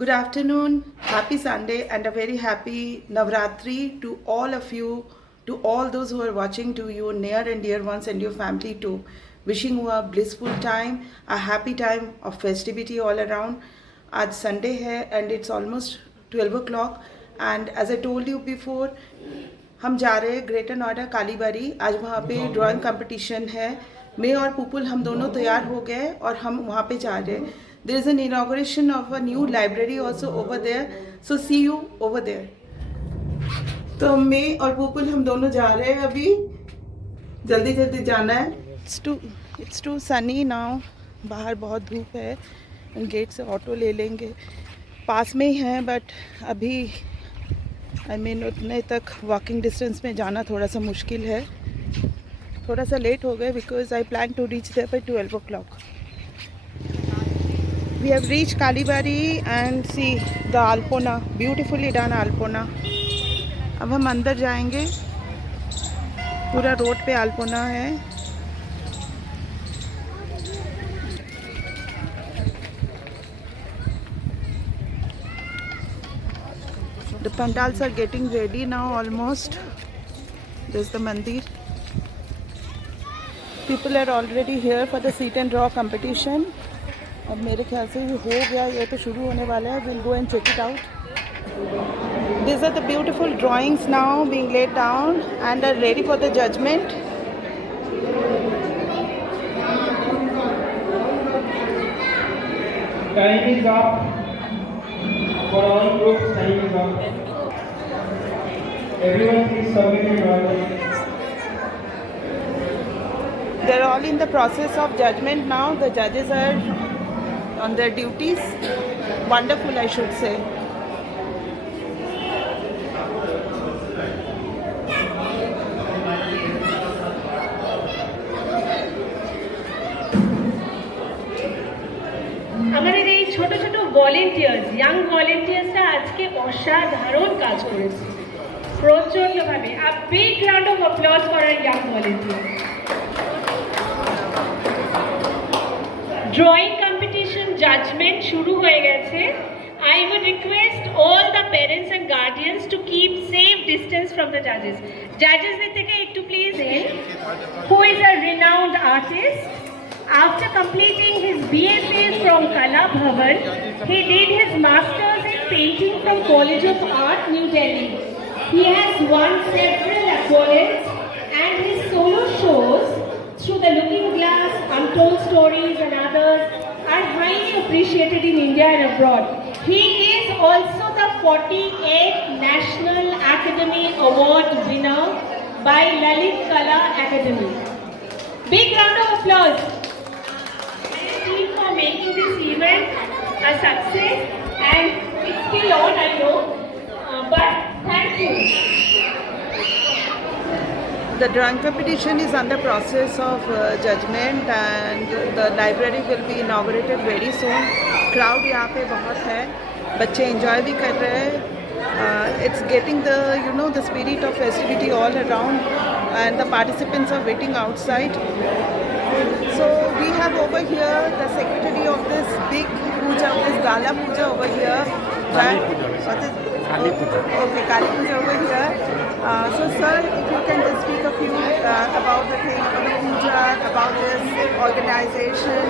Good afternoon, happy Sunday, and a very happy Navratri to all of you, to all those who are watching, to you near and dear ones and your family too. Wishing you a blissful time, a happy time of festivity all around. आज Sunday है and it's almost 12 o'clock and as I told you before, हम जा रहे हैं greater Noida Kalibari. आज वहाँ पे drawing competition है। मैं और पुपुल हम दोनों तैयार हो गए और हम वहाँ पे जा रहे हैं। There is an inauguration of a new library also over there. So see you over there. तो मैं और पुपुल हम दोनों जा रहे हैं अभी। जल्दी जल्दी जाना है। It's too sunny now. बाहर बहुत धूप है। गेट से ऑटो ले लेंगे। पास में ही हैं बट अभी उतने तक वॉकिंग डिस्टेंस में जाना थोड़ा सा मुश्किल है। थोड़ा सा लेट हो गए because I plan to reach there by 12 o'clock. We have reached Kalibari and see the Alpona, beautifully done Alpona. अब हम अंदर जाएंगे। पूरा रोड पे Alpona है। The pandals are getting ready now almost. There's the mandir. People are already here for the seat and draw competition. अब मेरे ख्याल से ये हो गया, ये तो शुरू होने वाला है. We'll go and check it out. These are the beautiful drawings now being laid down and are ready for the judgment. Time is up for all groups. Time is up. Everyone please submit your drawing. They're all in the process of judgment now. The judges are on their duties. Wonderful, I should say. আমাদের এই ছোট ছোট volunteers, young ভলেন্টিয়ার্সরা আজকে অসাধারণ কাজ করেছে প্রচন্ডভাবে। A big round of applause for our young volunteer. Drawing competition judgement শুরু হয়ে গেছে। I would request all the parents and guardians to keep safe distance from the judges. Judges থেকে একটু please in, who is a renowned artist. After completing his BFA from Kala Bhavan, he did his masters in painting from College of Art, New Delhi. He has won several accolades and his solo shows through the Looking Glass, Untold Stories and others are highly appreciated in India and abroad. He is also the 48th National Academy Award winner by Lalit Kala Academy. Big round of applause for making this event a success, and it's still on, I know, but thank you. The drawing competition is under process of judgment and the library will be inaugurated very soon. Crowd यहाँ पे बहुत है, बच्चे enjoy भी कर रहे हैं. It's getting the spirit of festivity all around and the participants are waiting outside. So we have over here the secretary of this big puja, this Gala Puja over here. Kali Puja. Okay, Kali Puja over here. So sir, if you can just speak a few about the thing, about the puja, about this organization.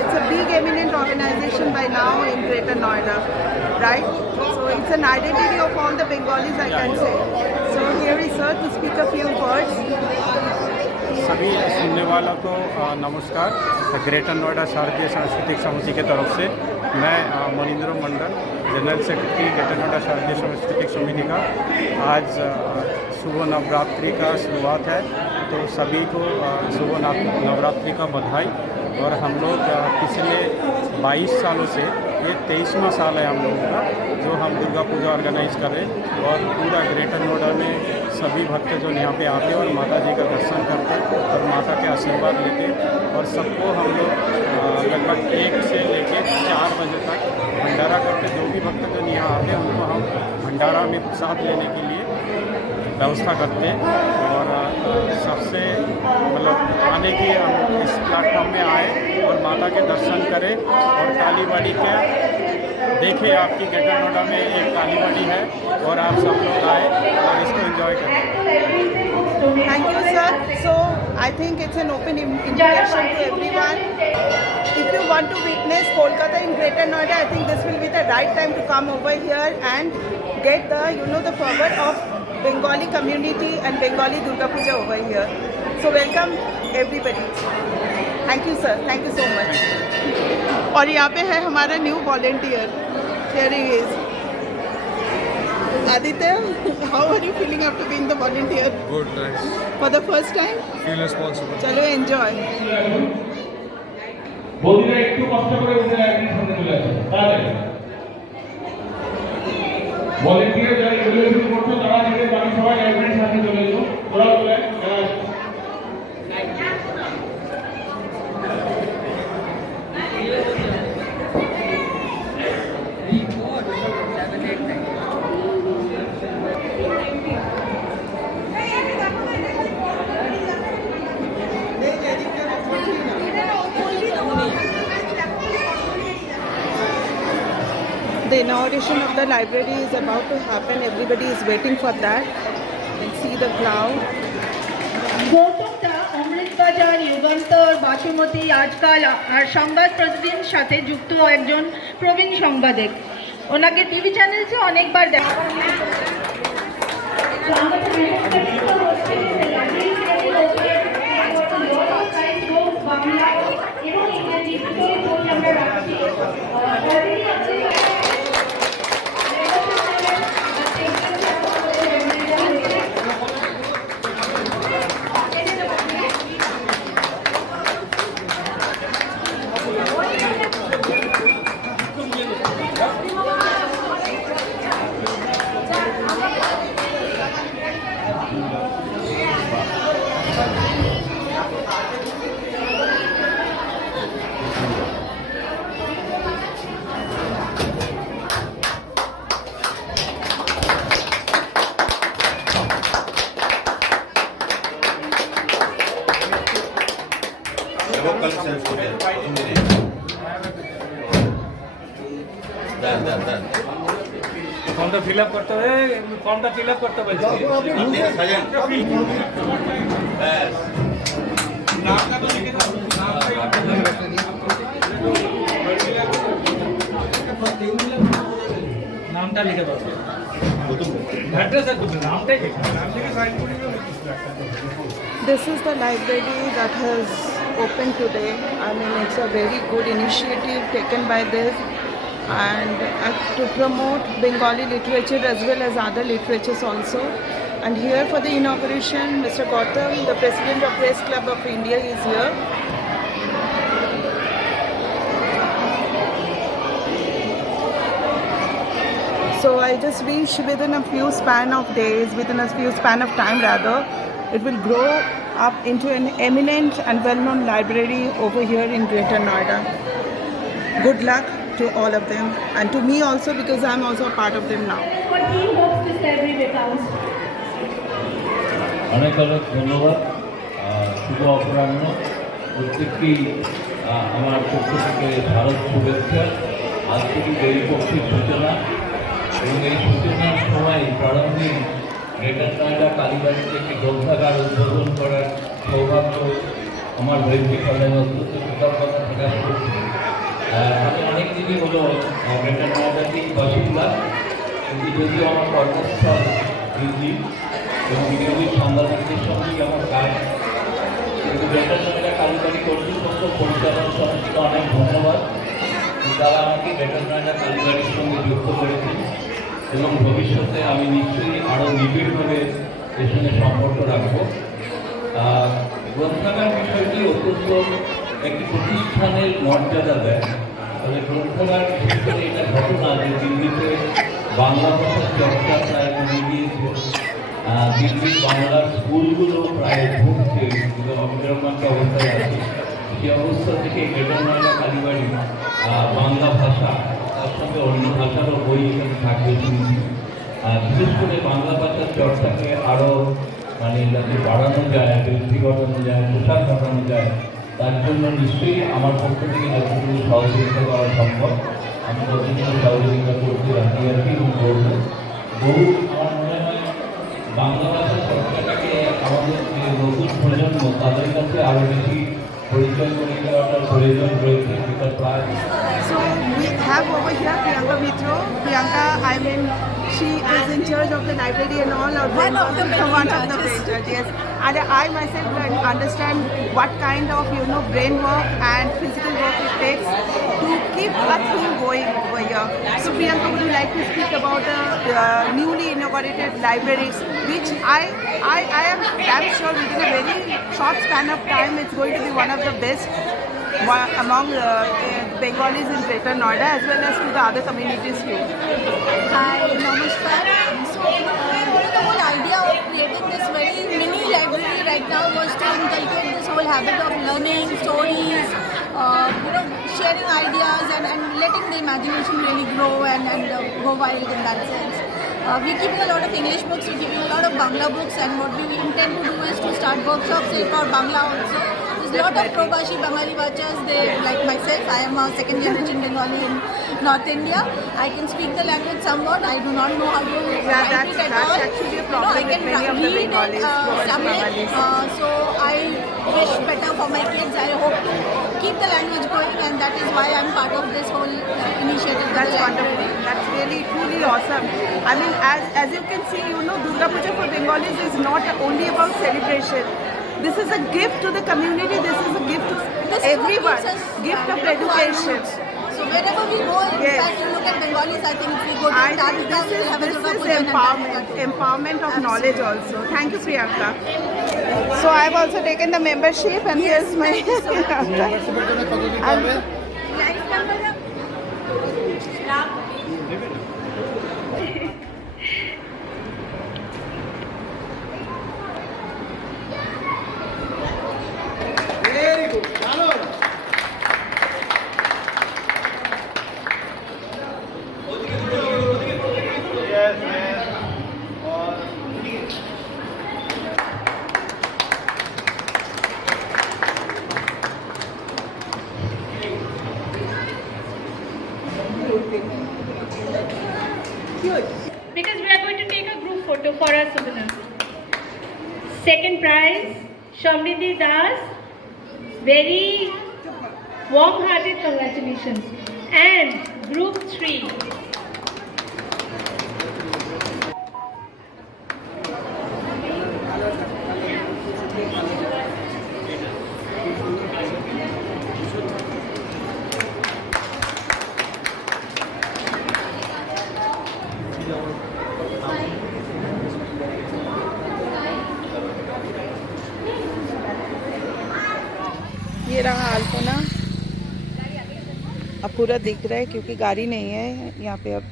It's a big eminent organization by now in Greater Noida, right? So it's an identity of all the Bengalis, I can say. So here is sir to speak a few words. सभी सुनने वालों को नमस्कार। Greater Noida शारदीय सांस्कृतिक समिति के तरफ से मैं मनिंद्र मंडल, जनरल सेक्रेटरी ग्रेटर नोएडा शारदीय सांस्कृतिक समिति का आज शुभ नवरात्रि का शुरुआत है, तो सभी को शुभ नवरात्रि का बधाई। और हम लोग पिछले 22 सालों से ये 23वां साल है हम लोगों का जो हम दुर्गा पूजा ऑर्गेनाइज कर रहे हैं, और पूरा ग्रेटर नोएडा में सभी भक्त जो यहाँ पे आते हैं और माता जी का दर्शन करते हैं और माता के आशीर्वाद लेते हैं, और सबको हम लोग लगभग 1 से लेकर 4 बजे तक भंडारा करते। जो भी भक्त जो यहाँ आते हैं उनको हम भंडारा में साथ लेने के लिए व्यवस्था करते हैं। और सबसे मतलब आने की हम इस प्लेटफॉर्म में आए और माता के दर्शन करें और कालीबाड़ी के देखिए आपकी ग्रेटर नोएडा में एक कालीबाड़ी है और आप सब लोग आए और इसको एंजॉय करें। Thank you, sir. So I think it's an open invitation to everyone. If you want to witness Kolkata in Greater Noida, I think this will be the right time to come over here and get the power of Bengali community and Bengali Durga Puja over here. So welcome everybody. Thank you, sir. Thank you so much. और यहाँ पे है हमारा new volunteer. Here he is. Aditya, how are you feeling after being the volunteer? Good, nice. For the first time? Feel responsible. चलो enjoy. বৌদিরা একটু কষ্ট করে উঠে লাইব্রেরির সামনে চলে আসে তাহলে ভলেন্টিয়ার যারা এগুলো করছো তারা নিজে বাকি সবাই লাইব্রেরির সামনে চলে এসো ওরা চলে The inauguration of the library is about to happen. Everybody is waiting for that. You can see the crowd. গৌতমদা Amritabazar Jugantor বাসুমতী আজকাল আর সংবাদ প্রতিদিন সাথে যুক্ত একজন প্রবীণ সাংবাদিক। ওনাকে টিভি চ্যানেলসে অনেকবার দেখা ফর্মটা ফিল আপ করতে হবে, ফর্মটা ফিল আপ করতে বলছি। নামটা লিখে দাও, অ্যাড্রেস আর নামটাই লিখে সাইন করে দিও। This is the library that has opened today. I mean, it's a very good initiative taken by this and to promote Bengali literature as well as other literatures also. And here for the inauguration, Mr. Gautam, the President of Press Club of India, is here. So I just wish within a few span of days, within a few span of time rather, it will grow up into an eminent and well-known library over here in Greater Noida. Good luck to all of them and to me also because I'm also a part of them now. What he hopes this library becomes. অনেক অনেক ধন্যবাদ। শুভ অপরাহ্ন প্রত্যেককেই আমার পক্ষ থেকে ভারত শুভেচ্ছা। আজ থেকে দেবীপক্ষের সূচনা এবং এই সূচনার সময় প্রারম্ভিক গ্রেটার নয়ডা কালীবাড়িতে একটি গ্রন্থাগার উদ্বোধন করার সৌভাগ্য আমার হয়েছে ফলে অত্যন্ত কৃতজ্ঞতা প্রকাশ করছি। আমি অনেক দিনই হলো গ্রেটার নয়ডাতেই বাসিন্দা, কিন্তু যদিও আমার কর্মস্থল দিল্লি এবং বিরোধী সাংবাদিকদের সঙ্গেই আমার কাজ, কিন্তু গ্রেটার নয়ডা কালীবাড়ি কর্তৃপক্ষ পরিচালনা সমিতিকে অনেক ধন্যবাদ। তারা আমাকে গ্রেটার নয়ডা কালীবাড়ির সঙ্গে যুক্ত করেছেন এবং ভবিষ্যতে আমি নিশ্চয়ই আরও নিবিড়ভাবে এর সঙ্গে সম্পর্ক রাখব। গ্রন্থাগার বিষয়টি অত্যন্ত একটি প্রতিষ্ঠানের মর্যাদা দেয়। তবে গ্রন্থাগার বিশেষ করে এটা ঘটনা যে দিল্লিতে বাংলা ভাষার চর্চা প্রায় কমে গিয়েছে, দিল্লির বাংলার স্কুলগুলো প্রায় ধুঁকছে, অবিরমান্ত অবস্থায় আছে। সেই অবস্থা থেকে গ্রেটার নয়ডা কালীবাড়ি বাংলা ভাষা তার সঙ্গে অন্য ভাষারও বই এখানে থাকবে শুনছি। বিশেষ করে বাংলা ভাষার চর্চাকে আরও যাতে বাড়ানো যায়, বৃদ্ধি ঘটানো যায়, প্রসার ঘটানো যায়, তার জন্য নিশ্চয়ই আমার পক্ষ থেকে যতটুকু সহযোগিতা করা সম্ভব আমি যথেষ্ট সহযোগিতা করতে রাজি আছি এবং করবো। বহু আমার মনে হয় বাংলা ভাষা চর্চাটাকে আমাদের যে নতুন প্রজন্ম তাদের কাছে আরও বেশি পরিচয় করে দেওয়াটার প্রয়োজন রয়েছে, যেটা প্রায় So we have over here Priyanka Mitro. Priyanka, I mean, she is in charge of the library and all, or one of the painters, yes. And I myself can understand what kind of brain work and physical work it takes to keep a thing going over here. So Priyanka, would you like to speak about the newly inaugurated library, which I am damn sure within a very short span of time it's going to be one of the best among Bengalis in Greater Noida as well as to the other communities too. Hi, namaskar. So, the whole idea of creating this very mini library right now was to inculcate this whole habit of learning stories, sharing ideas and letting the imagination really grow and go wild in that sense. We're keeping a lot of English books, we're keeping a lot of Bangla books, and what we intend to do is to start workshops for Bangla also. There's a lot of Probashi Bengali Bachas, they like myself, I am a second generation Bengali in North India. I can speak the language somewhat, I do not know how to write it at all. That's actually a problem I can with many of the read Bengalis, it, Probashi Tamil, Bengalis. so I wish better for my kids. I hope to keep the language going, and that is why I'm part of this whole initiative. That's wonderful. That's really truly awesome. I mean, as you can see, Durga Puja for Bengalis is not only about celebration. This is a gift to the community. This is a gift to This is what everyone. gives us, Gift of to our education. roots. So wherever we go, in Yes. fact, you look at Bengalis, I think if we go to I think Antarctica, we'll have a Durga this Puja is in Antarctica. empowerment of knowledge also. Thank you, Priyanka. So I've also taken the membership, and here's my And- Life number? Because we are going to take a group photo for our souvenir. Second prize, Shamridhi Das. Very warm-hearted congratulations. And group 3. ये रहा अल्पना। अब पूरा दिख रहा है क्योंकि गाड़ी नहीं है यहाँ पे अब।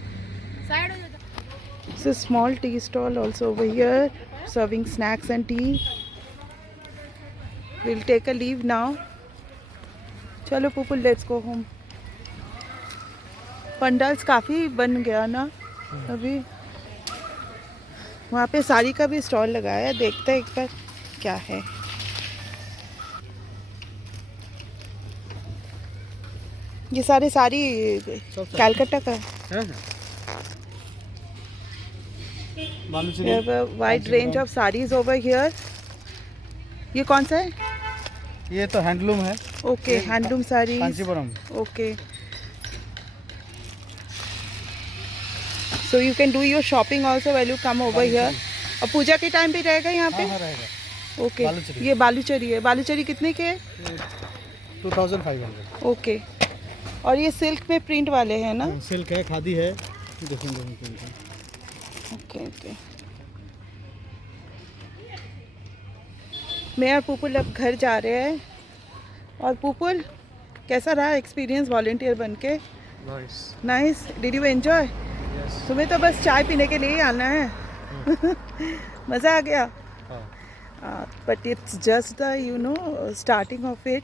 It's a small tea stall also over here, serving snacks and tea. We'll take a leave now. चलो Pupul, let's go home. Pandals काफ़ी बन गया ना अभी। वहाँ पे साड़ी का भी स्टॉल लगाया है, देखते हैं एक बार क्या है। ये सारे साड़ी कैलकाटा का है। We have a wide range of sarees over here. ये कौन सा है? ये तो हैंडलूम है। Okay, handloom sari. Kanchipuram. Okay, so you can do your shopping also while you come over here. और पूजा के टाइम भी रहेगा यहाँ पे? हाँ रहेगा। ओके, बालूचरी। ये बालूचरी है। बालूचरी कितने के है? 2500। ओके, और ये सिल्क में प्रिंट वाले हैं ना? सिल्क है, खादी है। Okay okay. मैं और पुपुल अब घर जा रहे हैं। और पुपुल, कैसा रहा एक्सपीरियंस वॉलंटियर बन के? नाइस। Did you enjoy? तुम्हें तो बस चाय पीने के लिए ही आना है। मज़ा आ गया। But it's just the starting of it.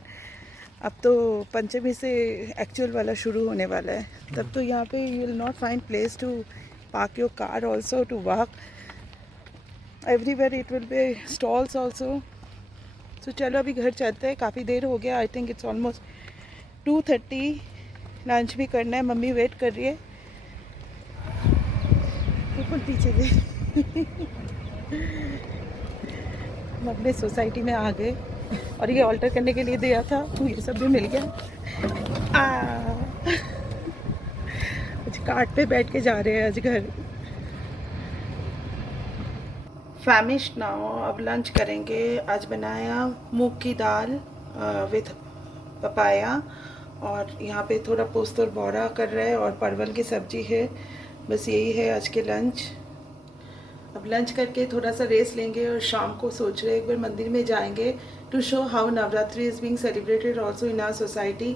अब तो पंचमी से एक्चुअल वाला शुरू होने वाला है। तब तो यहाँ पे you will not find place to park your car also, to walk. Everywhere it will be stalls also. तो चलो अभी घर चलते हैं, काफ़ी देर हो गया। I think it's almost 2:30 lunch भी करना है, मम्मी वेट कर रही है। बिल्कुल पीछे दे। हम अपने सोसाइटी में आ गए और ये ऑल्टर करने के लिए दिया था, तो ये सब भी मिल गया। आज कार्ट पे बैठ के जा रहे हैं आज घर। फैमिश्ड नाउ, अब लंच करेंगे। आज बनाया मूंग की दाल विथ पपाया, और यहाँ पे थोड़ा पोस्त और बौरा कर रहे हैं, और परवल की सब्जी है। बस यही है आज के लंच। अब लंच करके थोड़ा सा रेस्ट लेंगे और शाम को सोच रहे एक बार मंदिर में जाएंगे to show how Navratri is being celebrated also in our society.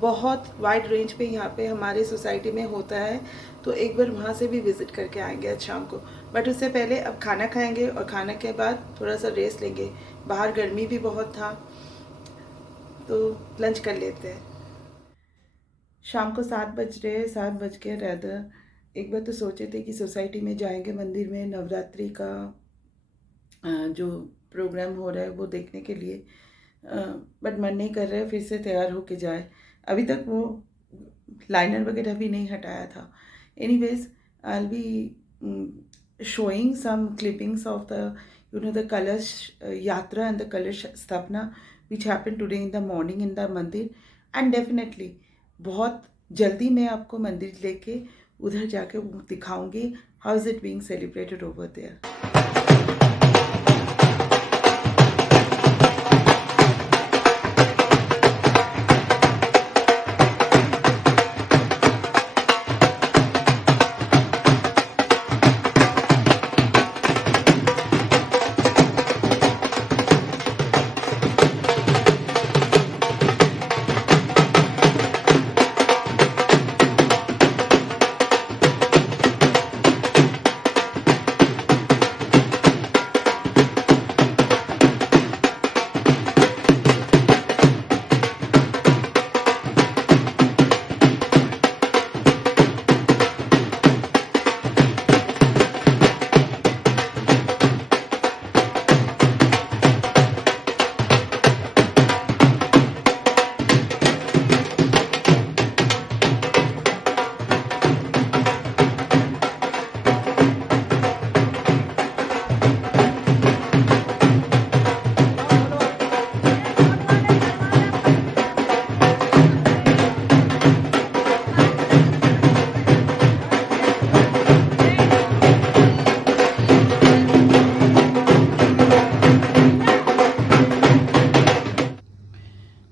बहुत वाइड रेंज पे यहाँ पे हमारे सोसाइटी में होता है, तो एक बार वहाँ से भी विज़िट करके आएंगे आज शाम को। बट उससे पहले अब खाना खाएंगे और खाने के बाद थोड़ा सा रेस्ट लेंगे। बाहर गर्मी भी बहुत था, तो लंच कर लेते हैं। शाम को 7 बज रहे हैं, 7 बज के रैदर। एक बार तो सोचे थे कि सोसाइटी में जाएंगे मंदिर में नवरात्रि का जो प्रोग्राम हो रहा है वो देखने के लिए, बट मन नहीं कर रहा है फिर से तैयार होके जाए। अभी तक वो लाइनर वगैरह भी नहीं हटाया था। Anyways, I will B showing some clippings of the Kalash Yatra and the Kalash Sthapna which happened today in the morning in the मंदिर। and definitely बहुत जल्दी मैं आपको मंदिर लेके उधर जाके दिखाऊंगी how is it being celebrated over there।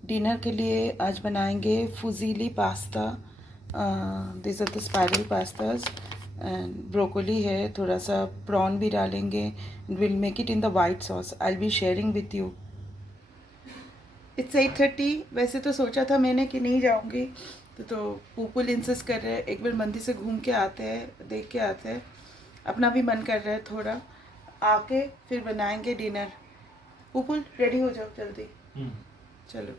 Dinner के लिए आज बनाएंगे fusilli pasta. This are the spiral pastas and broccoli है, थोड़ा सा प्रॉन भी डालेंगे। Will make it in the white sauce. I will be sharing with you. It's 8:30। वैसे तो सोचा था मैंने कि नहीं जाऊंगी, तो पुपुल इंसिस्ट कर रहे हैं एक बार मंदिर से घूम के आते हैं, देख के आते हैं। अपना भी मन कर रहा है थोड़ा, आके फिर बनाएंगे डिनर। पुपुल रेडी हो जाओ जल्दी। चलो,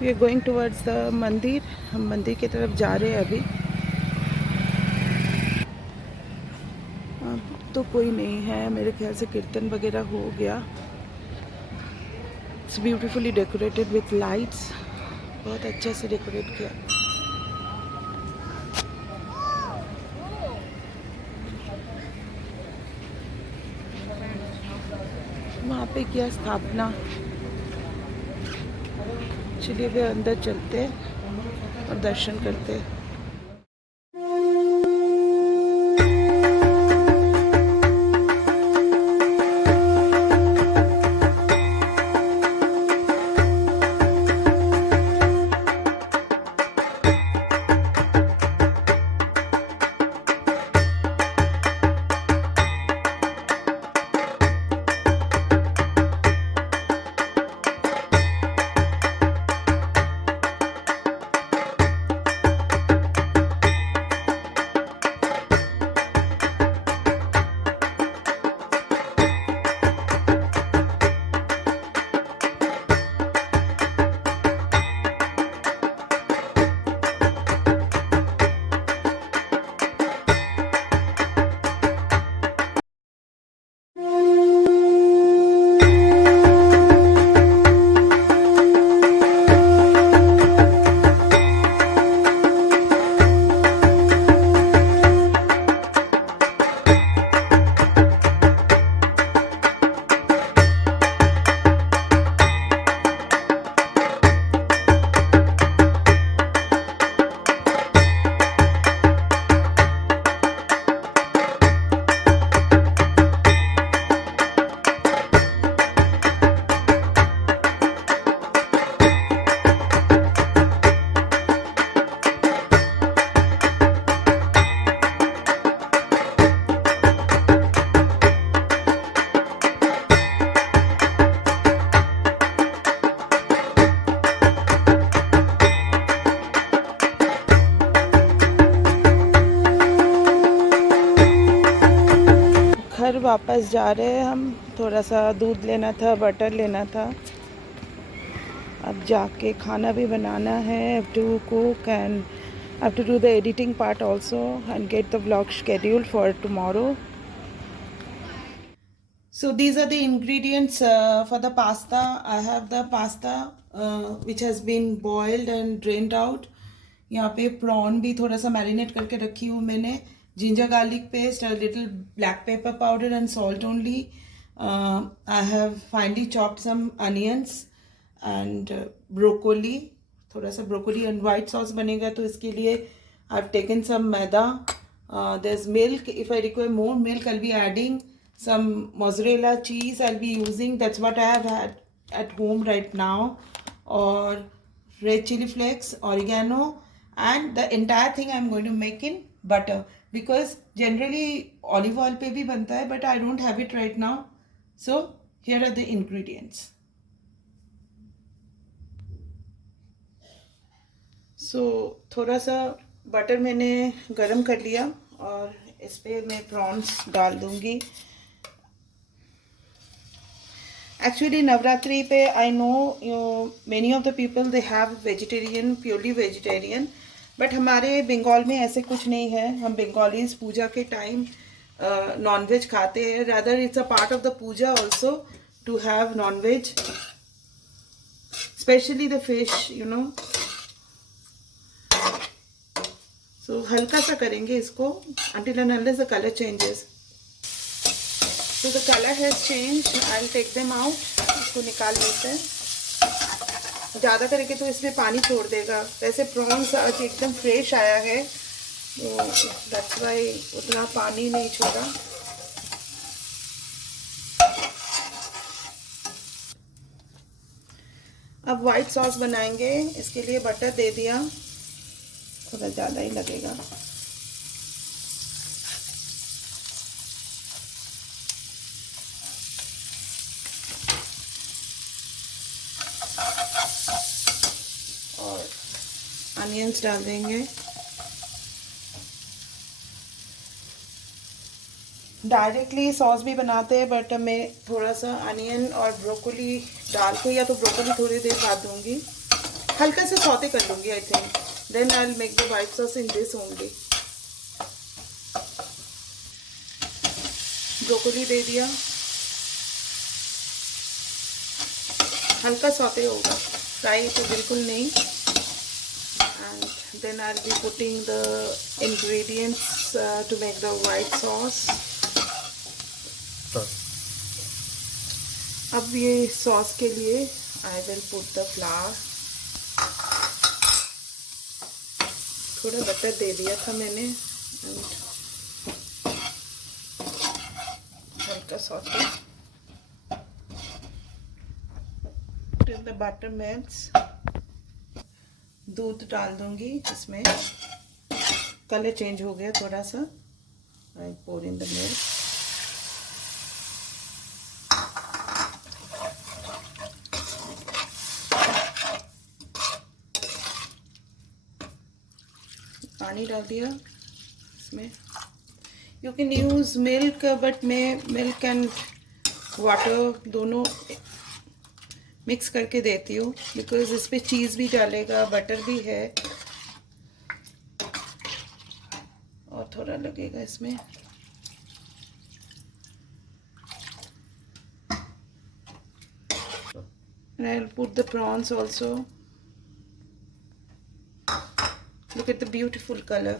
we are going towards the mandir. हम मंदिर की तरफ जा रहे हैं अभी। अब तो कोई नहीं है, मेरे ख्याल से कीर्तन वगैरह हो गया। It's beautifully decorated with lights, बहुत अच्छे से डेकोरेट किया। वहाँ पे किया स्थापना। चलिए वे अंदर चलते हैं और दर्शन करते हैं। वापस जा रहे हैं हम, थोड़ा सा दूध लेना था, बटर लेना था। अब जाके खाना भी बनाना है, have to cook and have to do the editing part also and get the vlog scheduled for tomorrow. So these are the ingredients for the pasta. I have the pasta which has been boiled and drained out. यहाँ पे prawn भी थोड़ा सा marinate करके रखी हूँ मैंने. Ginger garlic paste, a little black pepper powder and salt only. I have finely chopped some onions and broccoli. थोड़ा सा broccoli and white sauce बनेगा तो इसके लिए I've taken some maida. There's milk. If I require more milk, I'll be adding some mozzarella cheese. I'll be using, that's what I have had at home right now, or red chili flakes, oregano, and the entire thing I'm going to make in butter, because generally olive oil pe bhi banta hai, but I don't have it right now. So here are the ingredients. So थोड़ा सा butter मैंने गरम कर लिया और इस पे मैं प्रॉन्स डाल दूंगी. Actually नवरात्रि पे I know many of the people they have vegetarian, purely vegetarian, but हमारे बंगाल में ऐसे कुछ नहीं है. हम बंगालीज पूजा के टाइम नॉन वेज खाते हैं. rather it's a part of the puja also to have non veg, especially the fish, you know. So हल्का सा करेंगे इसको until and unless the color changes. So the color has changed. I'll take them out. इसको निकाल लेते हैं. ज़्यादा करेंगे तो इसमें पानी छोड़ देगा. वैसे प्रॉन्स आज एकदम फ्रेश आया है, तो that's why उतना पानी नहीं छोड़ा. अब वाइट सॉस बनाएंगे. इसके लिए बटर दे दिया, थोड़ा ज़्यादा ही लगेगा. अनियंस डाल देंगे. डायरेक्टली सॉस भी बनाते हैं, बट मैं थोड़ा सा अनियन और ब्रोकली डाल के, या तो ब्रोकली थोड़ी देर बाद दूंगी, हल्का सा सौते कर लूँगी I think. Then I will make the white sauce in this only. Broccoli दे दिया, हल्का सौते होगा, फ्राई तो बिल्कुल नहीं. And then I'll be putting the ingredients to make the white sauce. अब ये सॉस के लिए I will put the flour. थोड़ा बटर दे दिया था मैंने, हल्का sauce. Till the butter melts. दूध डाल दूंगी इसमें. कलर चेंज हो गया थोड़ा सा. आई पोर इन द मिल्क. पानी डाल दिया इसमें. You can use milk, but मैं मिल्क एंड वाटर दोनों मिक्स करके देती हूँ, बिकॉज इस पे चीज़ भी डालेगा, बटर भी है और थोड़ा लगेगा इसमें. And I'll put the prawns also. Look at the beautiful color.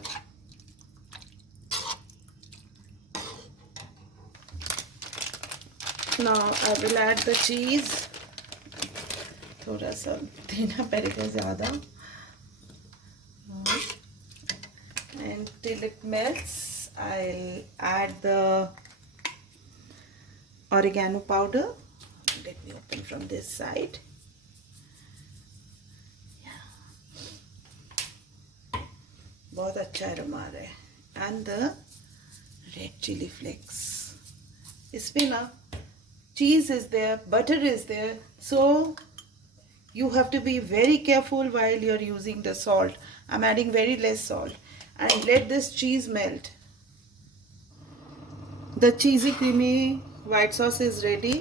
Now I will add the cheese. थोड़ा सा देना पड़ेगा ज़्यादा. And till it melts, I'll add the oregano powder. Let me open from this side. बहुत अच्छा aroma आ रहा है. And the red chili flakes. इसमें ना cheese is there, butter is there, so you have to be very careful while you're using the salt. I'm adding very less salt. And let this cheese melt. The cheesy creamy white sauce is ready.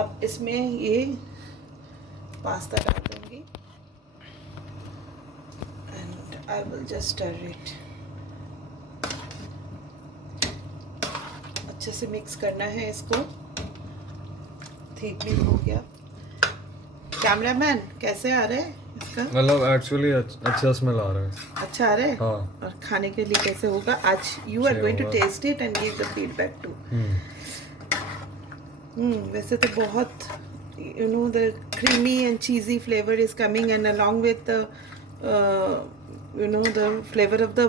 अब इसमें ये pasta डाल दूँगी and I will just stir it. अच्छे से mix करना है इसको. ठीक भी हो गया. कैमरामैन कैसे आ रहे हैं इसका? मतलब एक्चुअली अच्छा स्मेल आ रहा है. अच्छा आ रहा है. हाँ. और खाने के लिए कैसे होगा आज? You are going to taste it and give the feedback too. वैसे तो बहुत you know the creamy and cheesy flavor is coming, and along with the you know the flavor of the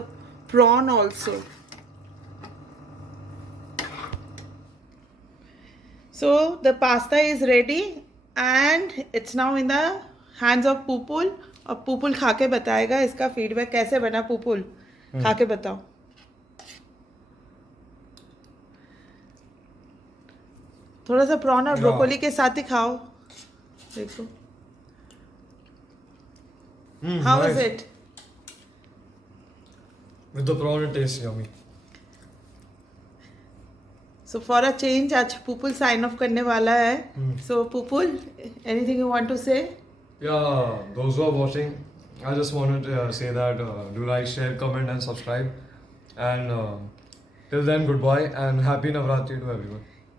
prawn also. So the pasta is ready and it's now in the hands of Pupul. और पुपुल खा के बताएगा इसका feedback कैसे बना. पुपुल खा के बताओ. थोड़ा सा प्रॉन और ब्रोकोली के साथ ही खाओ. देखो how was it? With the prawn it tastes yummy. So for a change आज पुपुल साइन ऑफ करने वाला है. So Pupul, anything you want to say? Yeah, those who are watching, I just wanted to say that do like, share, comment and subscribe. And till then, goodbye and happy Navratri to everyone.